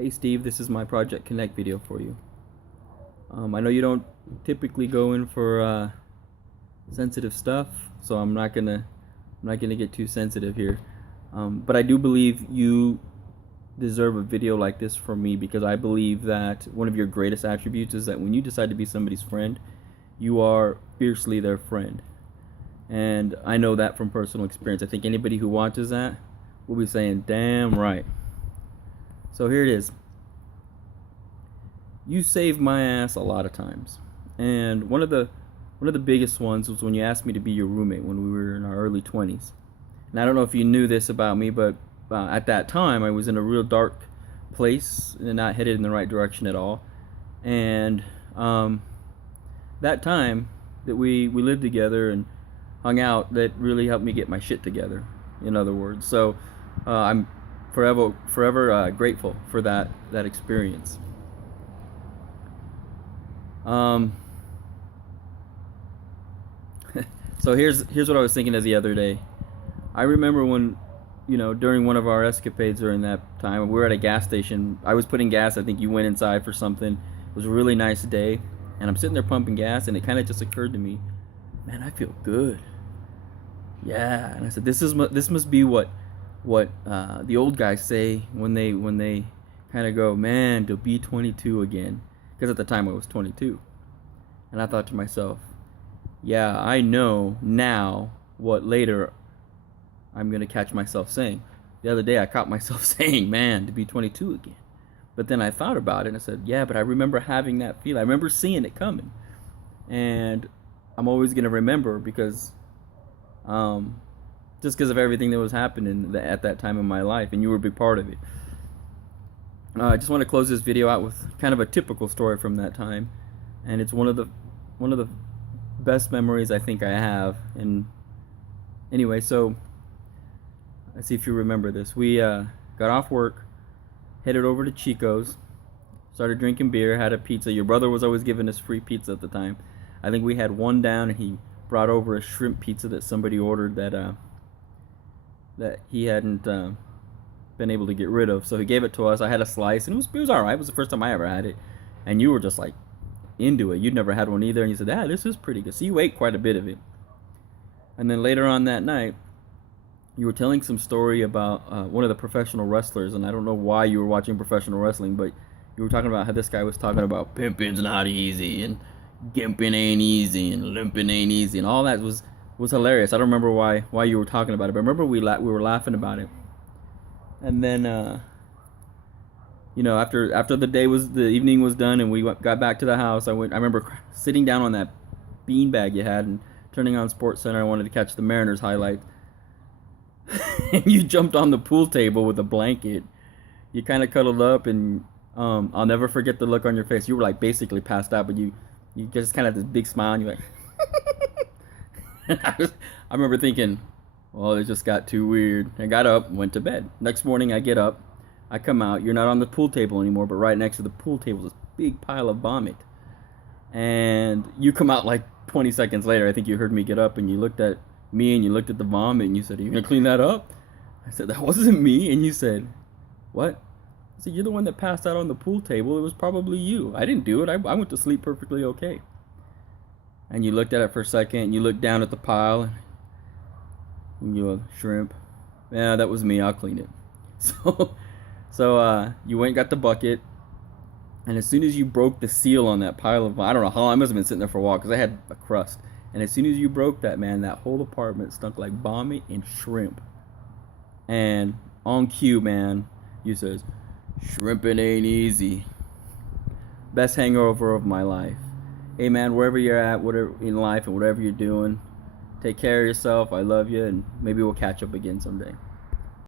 Hey Steve, this is my Project Connekt video for you. I know you don't typically go in for sensitive stuff, so I'm not gonna get too sensitive here. But I do believe you deserve a video like this from me because I believe that one of your greatest attributes is that when you decide to be somebody's friend, you are fiercely their friend. And I know that from personal experience. I think anybody who watches that will be saying, "Damn right." So here it is. You saved my ass a lot of times, and one of the biggest ones was when you asked me to be your roommate when we were in our early 20s. And I don't know if you knew this about me, but at that time I was in a real dark place and not headed in the right direction at all. And that time that we lived together and hung out, that really helped me get my shit together. In other words, so I'm forever grateful for that experience. Um, so here's what I was thinking of the other day. I remember when, during one of our escapades during that time, we were at a gas station. I was putting gas. I think you went inside for something. It was a really nice day, and I'm sitting there pumping gas, and it kind of just occurred to me, man, I feel good. Yeah, and I said, this must be what the old guys say when they kind of go, man, to be 22 again. Because at the time I was 22, and I thought to myself, yeah, I know now what later I'm gonna catch myself saying. The other day I caught myself saying, man, to be 22 again. But then I thought about it and I said, yeah, but I remember having that feeling. I remember seeing it coming, and I'm always gonna remember because just because of everything that was happening at that time in my life, and you were a big part of it. I just want to close this video out with kind of a typical story from that time, and it's one of the best memories I think I have. And anyway, so let's see if you remember this. We got off work, headed over to Chico's, started drinking beer, had a pizza. Your brother was always giving us free pizza at the time. I think we had one down, and he brought over a shrimp pizza that somebody ordered that he hadn't been able to get rid of, so he gave it to us. I had a slice, and it was all right. It was the first time I ever had it, and you were just like into it. You'd never had one either, and you said, this is pretty good. So you ate quite a bit of it. And then later on that night, you were telling some story about one of the professional wrestlers, and I don't know why you were watching professional wrestling, but you were talking about how this guy was talking about pimping's not easy, and gimping ain't easy, and limping ain't easy, and all that was hilarious. I don't remember why you were talking about it, but I remember we were laughing about it. And then, after the evening was done, and we got back to the house, I remember sitting down on that beanbag you had and turning on Sports Center. I wanted to catch the Mariners highlights. And you jumped on the pool table with a blanket. You kind of cuddled up, and I'll never forget the look on your face. You were like basically passed out, but you just kind of had this big smile, and you're like, I remember thinking, well, it just got too weird. I got up, went to bed. Next morning, I get up, I come out. You're not on the pool table anymore, but right next to the pool table is this big pile of vomit. And you come out like 20 seconds later. I think you heard me get up, and you looked at me, and you looked at the vomit, and you said, are you going to clean that up? I said, that wasn't me. And you said, what? I said, you're the one that passed out on the pool table. It was probably you. I didn't do it. I went to sleep perfectly okay. And you looked at it for a second, and you looked down at the pile, and you go, shrimp. Yeah, that was me. I'll clean it. So you went and got the bucket, and as soon as you broke the seal on that pile of, I don't know how long, I must have been sitting there for a while because I had a crust. And as soon as you broke that, man, that whole apartment stunk like vomit and shrimp. And on cue, man, you says, shrimping ain't easy. Best hangover of my life. Hey, man, wherever you're at, whatever in life and whatever you're doing, take care of yourself. I love you, and maybe we'll catch up again someday.